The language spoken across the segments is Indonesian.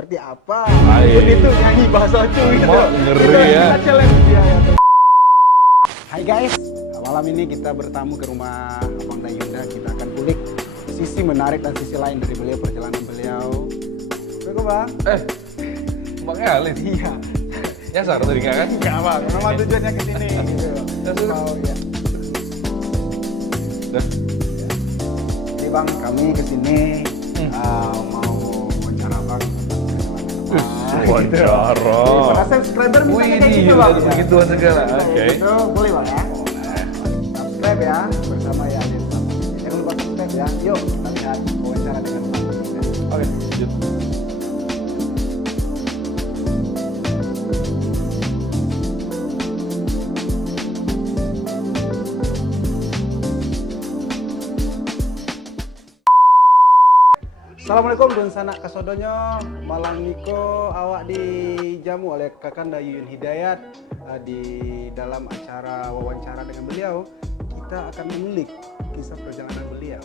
seperti apa? Itu nyanyi bahasa Ocu gitu. Ngeri ya. Kita challenge dia ya. Hai guys, malam ini kita bertamu ke rumah Abang Dayunda. Kita akan kulik sisi menarik dan sisi lain dari beliau, perjalanan beliau. Assalamualaikum Bang. Bang Alis? Iya. Nyasar tadi nggak kan? Enggak Bang, memang tujuannya ke sini gitu. Oh iya. Jadi Bang, kami ke sini mau wawancara Bang. Wawancara. Para subscriber mintanya kayak gitu Bang. Begituan segala. Oke. Itu boleh Bang ya. Subscribe ya bersama ya. Jangan lupa subscribe ya. Yuk kita lihat wawancara dengan Bang. Oke. Lanjut. Assalamualaikum dan sanak kasodonyo. Malam niko awak dijamu oleh Kakanda Yuyun Hidayat di dalam acara wawancara dengan beliau. Kita akan mengulik kisah perjalanan beliau.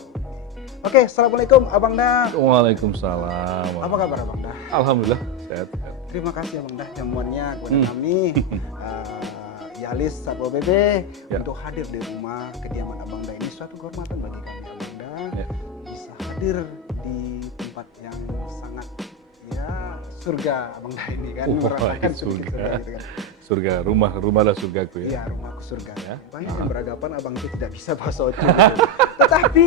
Oke, assalamualaikum Abang Dah. Waalaikumsalam. Apa kabar Abang Dah? Alhamdulillah sehat. Terima kasih Abang Dah jamuannya kepada kami Yalis Satpol PP untuk hadir di rumah kediaman Abang Dah. Ini suatu kehormatan bagi kami Abang Dah bisa hadir di tempat yang sangat ya surga Abang Dah ini kan, merasakan surga gitu kan. Surga, rumahlah surgaku ya. Iya, rumahku surga ya. Banyak Ah. yang beranggapan Abang itu tidak bisa bahasa Ocu gitu. Tetapi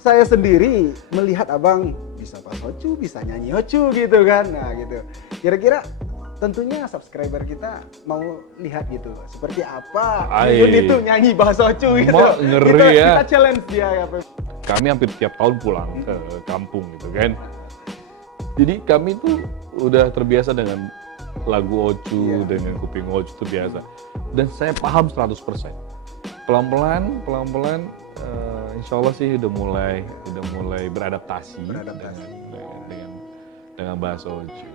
saya sendiri melihat Abang bisa bahasa Ocu, bisa nyanyi Ocu gitu kan. Nah gitu. Kira-kira tentunya subscriber kita mau lihat gitu. Seperti apa Yuyun itu nyanyi bahasa Ocu gitu. Ngeri ya. Kita challenge dia ya. Kami hampir tiap tahun pulang ke kampung gitu kan. Jadi kami tuh udah terbiasa dengan lagu Ocu, dengan kuping Ocu itu biasa. Dan saya paham 100%. Pelan-pelan, insya Allah sih udah mulai beradaptasi. Dengan bahasa Ocu.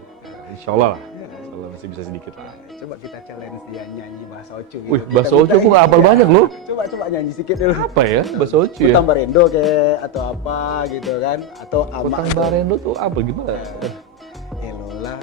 Insya Allah lah, insya Allah masih bisa sedikit lah. Coba kita challenge dia nyanyi bahasa Ocu gitu. Wih, bahasa Ocu aku nggak hafal banyak loh. Coba nyanyi sedikit dulu. Apa ya bahasa Ocu ya? Kutang Barendo kayak atau apa gitu kan, atau ama Kutang Barendo tuh apa gimana? Elola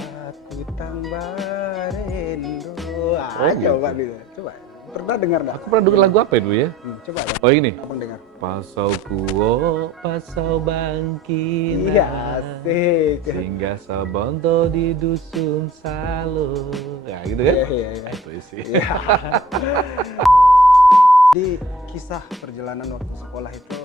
Kutang Barendo. Gitu. Coba gitu. Coba. Pernah dengar enggak? Aku pernah denger lagu apa itu ya? Coba Bang. Oh ini. Abang dengar. Pasau kuo, pasau bangkina. Iya, asik. Sehingga sabonto di dusun salo. Ya gitu kan? Iya. Itu sih. Di kisah perjalanan waktu sekolah itu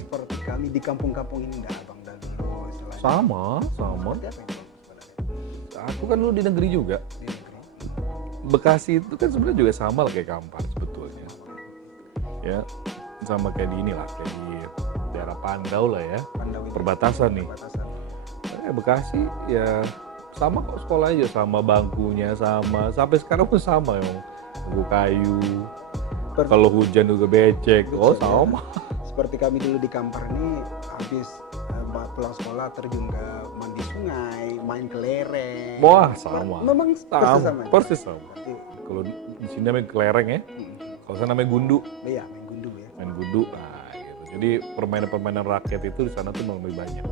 seperti kami di kampung-kampung ini enggak Abang dah dulu istilahnya. Sama. Seperti apa itu sebenarnya? Aku kan dulu di negeri juga. Di negeri. Bekasi itu kan sebenarnya juga sama lah kayak Kampar sebetulnya. Ya, sama kayak di inilah, kayak di daerah Pandau lah ya. Pandau itu. Perbatasan nih. Perbatasan. Bekasi ya sama kok sekolahnya, sama bangkunya sama, sampai sekarang pun sama ya. Bangku kayu. Kalau hujan juga becek. Oh sama. Seperti kami dulu di Kampar ini habis pulang sekolah terjun ke mandi sungai, main kelereng. Wah sama. Memang sama. Persis sama. Kalau di sini namanya kelereng ya. Kalau sana namanya gundu. Iya, main gundu ya. Main gundu. Nah, gitu. Jadi permainan rakyat itu di sana tuh memang lebih banyak.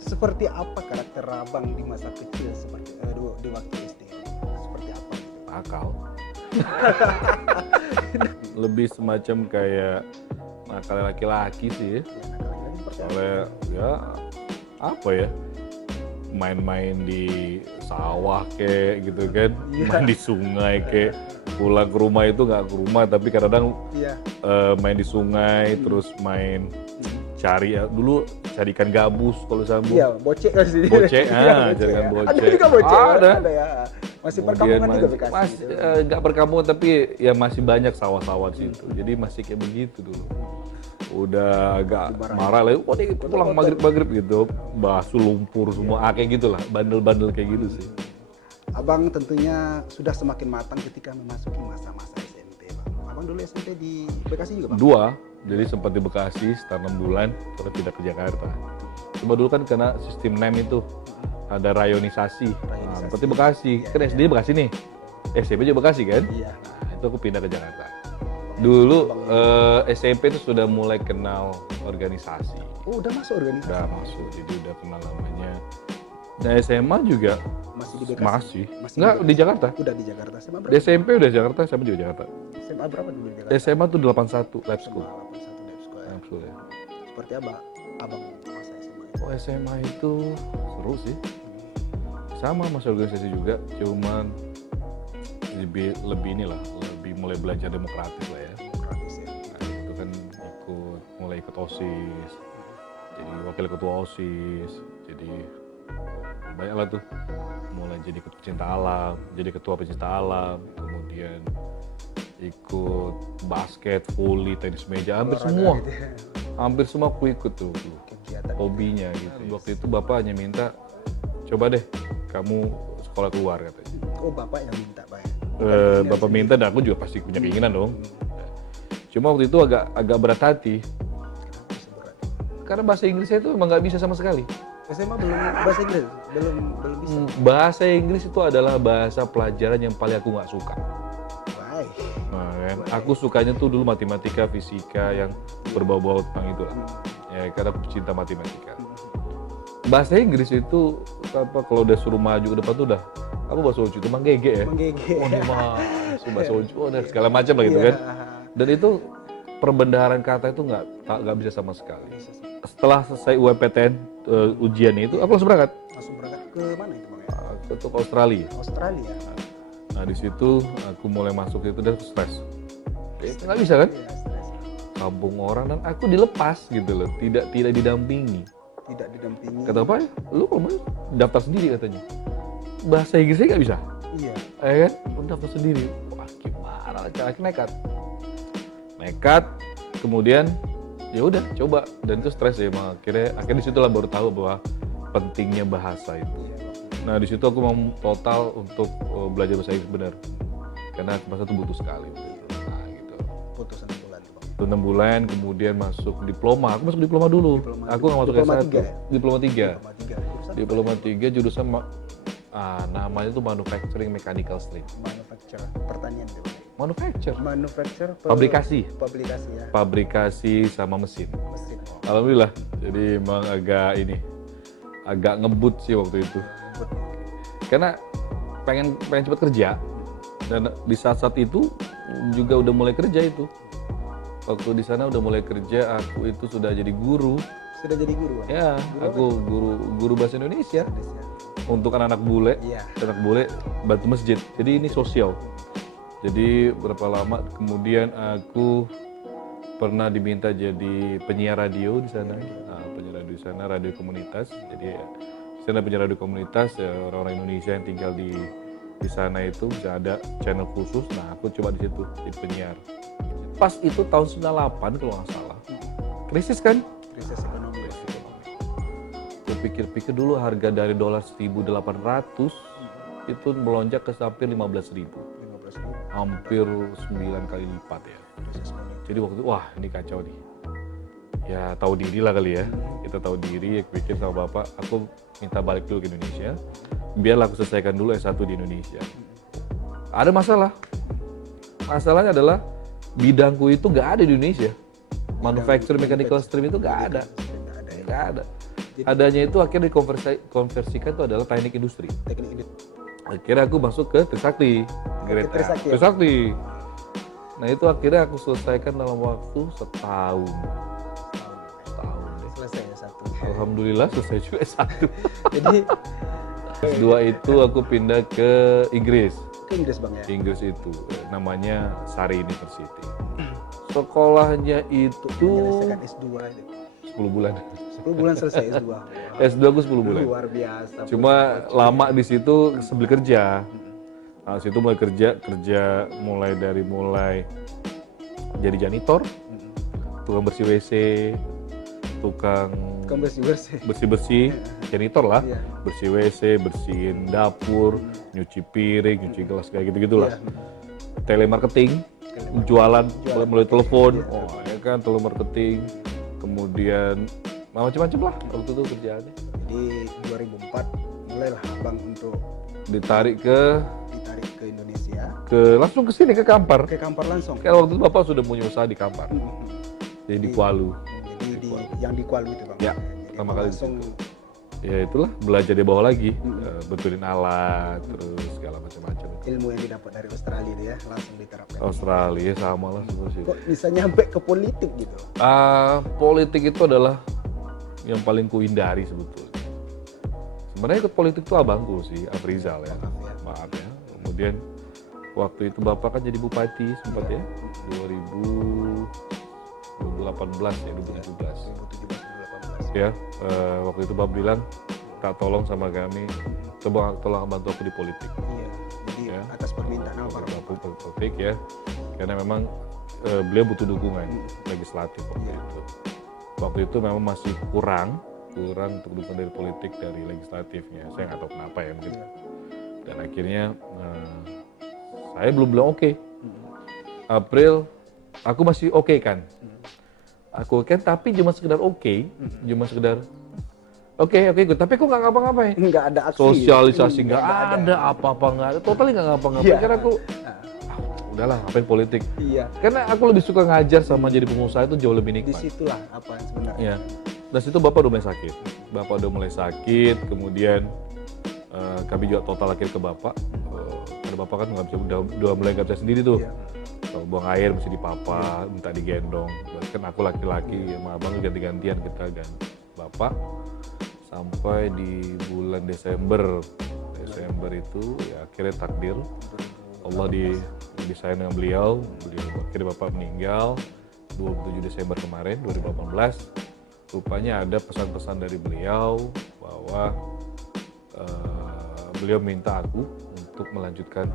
Seperti apa karakter Abang di masa kecil seperti di waktu SD? Seperti apa? Nakal. Lebih semacam kayak nakal laki-laki sih ya. Soalnya ya apa ya, main-main di sawah kayak gitu kan, main di sungai kayak, pulang ke rumah itu nggak ke rumah tapi kadang main di sungai, terus main cari ya, dulu cari ikan gabus kalau sambung. Iya, bocek kan sih. Bocek, cari ikan bocek. Ada juga bocek. Ada ya. Masih perkampungan juga Bekasi. Masih nggak perkampungan tapi ya masih banyak sawah-sawah di situ. Jadi masih kayak begitu dulu. Udah agak marah lah, wah dia pulang maghrib gitu, basuh lumpur semua, kayak gitulah, bandel-bandel kayak gitu sih. Abang tentunya sudah semakin matang ketika memasuki masa-masa SMP, Bang. Abang dulu SMP di Bekasi juga, Bang? 2, jadi sempat di Bekasi sekitar 6 bulan, terus pindah ke Jakarta. Cuma dulu kan kena sistem NEM itu, ada rayonisasi. Nah, seperti Bekasi, kan SD Bekasi nih, SMP juga Bekasi kan? Iya. Nah, itu aku pindah ke Jakarta. Dulu SMP itu sudah mulai kenal organisasi. Oh, udah masuk organisasi? Udah masuk, jadi udah kenal namanya Nah SMA juga Masih di Bekasi? masih. Masih Enggak, di Jakarta. Udah di Jakarta. SMA Di berapa? SMP udah Jakarta, SMA juga Jakarta. SMA berapa dulu di Jakarta? SMA tuh 81 lab SMA school. 81 Lab School ya. Lab school ya. Seperti apa abang masa SMA? Oh SMA itu seru sih. Sama masih organisasi juga, cuman lebih inilah, lebih mulai belajar demokratis lah ya. Demokratis ya. Nah, itu kan mulai ikut OSIS, jadi wakil ketua OSIS, jadi banyak lah tuh. Mulai jadi pecinta alam, jadi ketua pecinta alam, kemudian ikut basket, volley, tenis meja, hampir Olahraga semua. gitu ya. Hampir semua aku ikut tuh Kegiatan hobinya gitu. Waktu itu bapak hanya minta, coba deh kamu sekolah keluar katanya. Oh bapak yang minta Pak ya? Bapak minta dan aku juga pasti punya keinginan dong. Cuma waktu itu agak berat hati Bisa berat. karena bahasa Inggrisnya itu emang nggak bisa sama sekali. SMA belum bahasa Inggris? Belum bisa? Bahasa Inggris itu adalah bahasa pelajaran yang paling aku nggak suka. Why? Nah, kan? Aku sukanya tuh dulu matematika, fisika yang berbau-bau tentang itu lah. Ya, karena aku pecinta matematika. Bahasa Inggris itu kalau udah suruh maju ke depan tuh udah aku bahasa Oju itu menggege ya. Menggege. Oh nih mah, bahasa Oju, dan segala macam lah gitu kan. Dan itu perbendaharaan kata itu nggak bisa sama sekali. Setelah selesai UPTN ujiannya itu, aku langsung berangkat. Langsung berangkat ke mana itu Bang ya? Aku tuh ke Australia. Australia. Nah di situ aku mulai masuk itu dan aku stres. Itu nggak bisa kan? Iya, stres. Kampung orang dan aku dilepas gitu loh, tidak didampingi. Tidak didampingi. Kata apa ya? Lu kalau mau daftar sendiri katanya. Bahasa Inggrisnya nggak bisa. Iya. Ya kan? Lu daftar sendiri. Wah gimana? Akhirnya nekat. Kemudian ya udah coba dan itu stres ya emang. Akhirnya di situ lah baru tahu bahwa pentingnya bahasa itu. Nah di situ aku mau total untuk belajar bahasa Inggris benar. Karena bahasa itu butuh sekali. Nah gitu. Putus 6 bulan tuh Bang. Itu 6 bulan, kemudian masuk diploma. Aku masuk diploma dulu. Aku nggak masuk Diploma S1. 3 ya? Diploma 3. Diploma 3. Diploma 3 jurusan namanya tuh Manufacturing Mechanical Stream. Manufacture pertanian tuh Bang. Manufacture. Publikasi Pabrikasi. ya. Pabrikasi sama mesin. Mesin. Alhamdulillah. Jadi emang agak ngebut sih waktu itu. Ngebut. Karena pengen cepat kerja dan di saat itu juga udah mulai kerja itu. Waktu di sana udah mulai kerja, aku itu sudah jadi guru. Sudah jadi guru Bang? Ya, aku guru bahasa Indonesia untuk anak-anak bule. Iya. Anak bule bantu masjid. Jadi ini sosial. Jadi berapa lama kemudian aku pernah diminta jadi penyiar radio di sana. Nah, penyiar radio di sana, radio komunitas. Jadi di sana penyiar radio komunitas orang-orang Indonesia yang tinggal di sana itu bisa ada channel khusus. Nah, aku coba di situ jadi penyiar. Pas itu tahun 98 kalau nggak salah. Krisis kan? Krisis ekonomi. Aku pikir-pikir dulu harga dari dolar 1.800 itu melonjak ke sampai 15.000. 15.000. Hampir 9 kali lipat ya. Jadi waktu itu wah ini kacau nih. Ya tahu diri lah kali ya. Kita tahu diri, aku pikir sama bapak, aku minta balik dulu ke Indonesia. Biarlah aku selesaikan dulu S1 di Indonesia. Ada masalah. Masalahnya adalah bidangku itu nggak ada di Indonesia. Manufacturing Mechanical Stream itu nggak ada. Nggak ada. Adanya itu akhirnya dikonversikan itu adalah teknik industri. Teknik industri. Akhirnya aku masuk ke Trisakti. Trisakti. Nah itu akhirnya aku selesaikan dalam waktu setahun deh. Selesai S1. Alhamdulillah selesai juga S1. Jadi S2 itu aku pindah ke Inggris. ke Inggris Bang ya? Inggris itu namanya Sari University. Sekolahnya itu Menyelesaikan S2 itu. 10 bulan. 10 bulan selesai S2. S2 aku 10 bulan. Luar biasa. Cuma lama di situ sambil kerja. Nah, situ mulai kerja mulai jadi janitor, tukang bersih WC, tukang bersih-bersih, janitor lah, bersih WC, bersihin dapur, nyuci piring, nyuci gelas kayak gitu-gitulah. Telemarketing, jualan melalui telepon, ya kan telemarketing, kemudian macam-macam lah waktu itu kerjaannya. Di 2004 mulailah Abang untuk ditarik ke Indonesia. Langsung ke sini ke Kampar. Ke Kampar langsung. Kan waktu itu Bapak sudah punya usaha di Kampar. Jadi di Kualu. Yang di Kualu itu Bang. Ya, Jadi pertama kali langsung ya itulah belajar di bawah lagi, betulin alat, terus segala macam-macam. Ilmu yang didapat dari Australia itu ya langsung diterapkan. Australia sama lah semua sih. Kok bisa nyampe ke politik gitu? Politik itu adalah yang paling kuhindari sebetulnya. Sebenarnya ikut politik itu abangku sih, Afrizal ya. Maaf ya. Kemudian waktu itu Bapak kan jadi bupati sempat ya, 2018 ya, 2017. Ya, waktu itu Bapak bilang, tak tolong sama kami, coba tolong bantu aku di politik. Iya, jadi ya, atas permintaan apa? Politik ya, karena memang beliau butuh dukungan legislatif waktu itu. Waktu itu memang masih kurang untuk dukungan dari politik dari legislatifnya. Saya nggak tahu kenapa ya mungkin. Dan akhirnya saya belum bilang oke. April, aku masih oke kan. Aku kan tapi cuma sekedar oke, cuma sekedar oke, tapi kok nggak ngapa-ngapain. Nggak ada aksi. Sosialisasi nggak ada, apa-apa nggak ada, totally nggak ngapa-ngapain. Karena aku udahlah ngapain politik. Iya. Karena aku lebih suka ngajar sama jadi pengusaha itu jauh lebih nikmat. Disitulah apa sebenarnya. Iya. Dan situ Bapak udah mulai sakit. Bapak udah mulai sakit, kemudian kami juga total akhir ke Bapak. Karena Bapak kan nggak bisa, udah mulai nggak bisa sendiri tuh. Iya. Kalau buang air mesti dipapa, minta digendong. Kan aku laki-laki, sama abang ganti-gantian kita dan Bapak. Sampai di bulan Desember itu ya akhirnya takdir. Allah disayang dengan beliau akhirnya Bapak meninggal 27 Desember kemarin 2018. Rupanya ada pesan-pesan dari beliau bahwa beliau minta aku untuk melanjutkan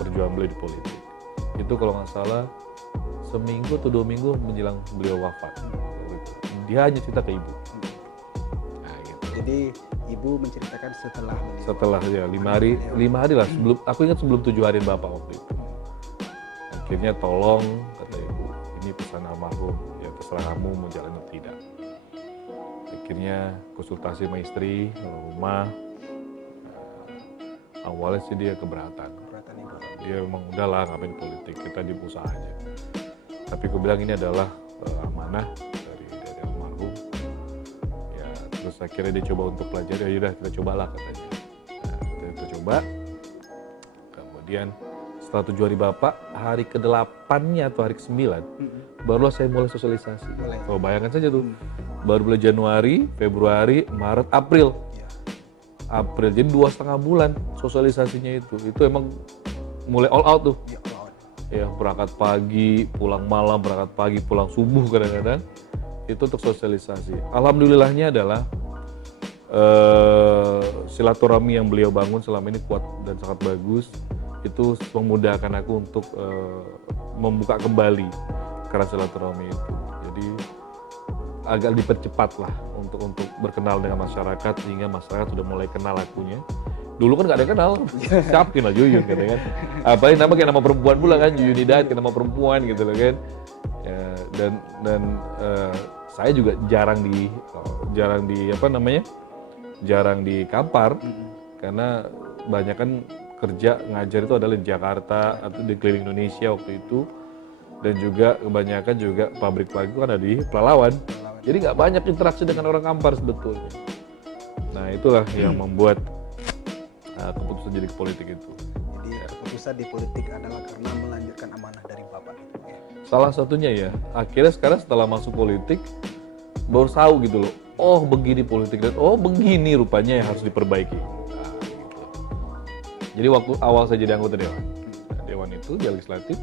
perjuangan beliau di politik. Itu kalau nggak salah seminggu atau 2 minggu menjelang beliau wafat. Dia hanya cerita ke ibu. Nah, gitu. Jadi ibu menceritakan setelah ya 5 hari lah sebelum, aku ingat sebelum 7 hari Bapak waktu itu. Akhirnya tolong, kata ibu, ini pesan almarhum, ya terserah kamu mau jalan atau tidak. Akhirnya konsultasi sama istri ke rumah. Awalnya sih dia keberatan. Dia memang udahlah ngapain politik, kita di usaha aja. Tapi aku bilang ini adalah amanah dari almarhum. Ya terus akhirnya dia coba untuk pelajari, ya udah kita cobalah katanya. Nah, kita coba. Kemudian setelah 7 hari Bapak, hari ke-8-nya atau hari ke-9, barulah saya mulai sosialisasi. Oh, bayangkan saja tuh, baru bulan Januari, Februari, Maret, April. April, jadi 2,5 bulan sosialisasinya itu emang mulai all out tuh. Ya, berangkat pagi, pulang malam, berangkat pagi, pulang subuh kadang-kadang. Itu untuk sosialisasi. Alhamdulillahnya adalah silaturahmi yang beliau bangun selama ini kuat dan sangat bagus. Itu memudahkan aku untuk membuka kembali keran silaturahmi itu. Jadi agak dipercepat lah untuk berkenal dengan masyarakat sehingga masyarakat sudah mulai kenal akunya. Dulu kan nggak ada yang kenal, siapin lah Yuyun gitu kan. Apalagi nama kayak nama perempuan pula kan, Yuyun Hidayat kayak nama perempuan gitu loh kan. Ya, dan saya juga jarang di Kampar karena banyak kan kerja ngajar itu adalah di Jakarta atau di keliling Indonesia waktu itu, dan juga kebanyakan juga pabrik-pabrik kan ada di Pelalawan. Jadi nggak banyak interaksi dengan orang Kampar sebetulnya. Nah itulah yang membuat keputusan jadi ke politik itu. Jadi keputusan di politik adalah karena melanjutkan amanah dari Bapak itu ya. Salah satunya ya, akhirnya sekarang setelah masuk politik baru tahu gitu loh, oh begini politik dan oh begini rupanya yang harus diperbaiki. Nah, gitu. Jadi waktu awal saya jadi anggota dewan itu di legislatif,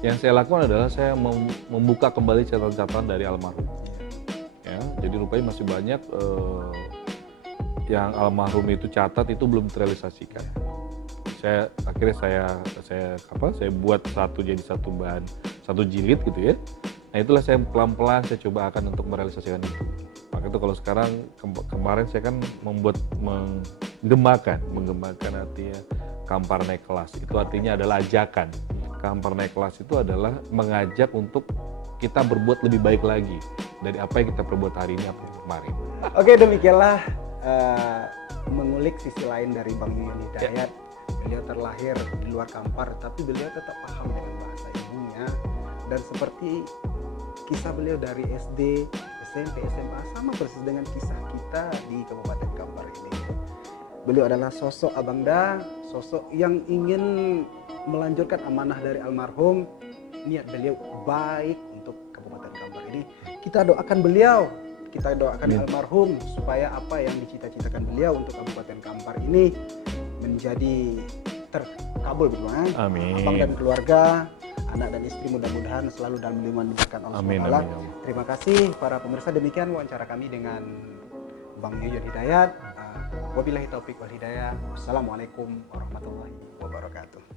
yang saya lakukan adalah saya membuka kembali catatan-catatan dari almarhum. Ya, jadi rupanya masih banyak yang almarhum itu catat itu belum terrealisasikan. Akhirnya saya buat jadi satu bahan, satu jilid gitu ya. Nah itulah saya pelan-pelan saya coba akan untuk merealisasikan itu. Maka itu kalau sekarang kemarin saya kan menggemakan artinya Kampar naik kelas. Itu artinya adalah ajakan. Kampar naik kelas itu adalah mengajak untuk kita berbuat lebih baik lagi dari apa yang kita perbuat hari ini apa kemarin. Oke, demikianlah mengulik sisi lain dari Bang Yuyun Hidayat. Beliau terlahir di luar Kampar, tapi beliau tetap paham dengan bahasa ibunya. Dan seperti kisah beliau dari SD, SMP, SMA sama persis dengan kisah kita kita di Kabupaten Kampar ini. Beliau adalah sosok Abang Da, sosok yang ingin melanjutkan amanah dari almarhum. Niat beliau baik untuk Kabupaten Kampar ini. Kita doakan beliau, kita doakan almarhum supaya apa yang dicita-citakan beliau untuk Kabupaten Kampar ini menjadi terkabul, betul kan? Amin. Abang dan keluarga, anak dan istri mudah-mudahan selalu dalam lindungan diberikan Allah SWT. Terima kasih para pemirsa, demikian wawancara kami dengan Bang Yuyun Hidayat. Wabillahi taufiq wal hidayah. Wassalamualaikum warahmatullahi wabarakatuh.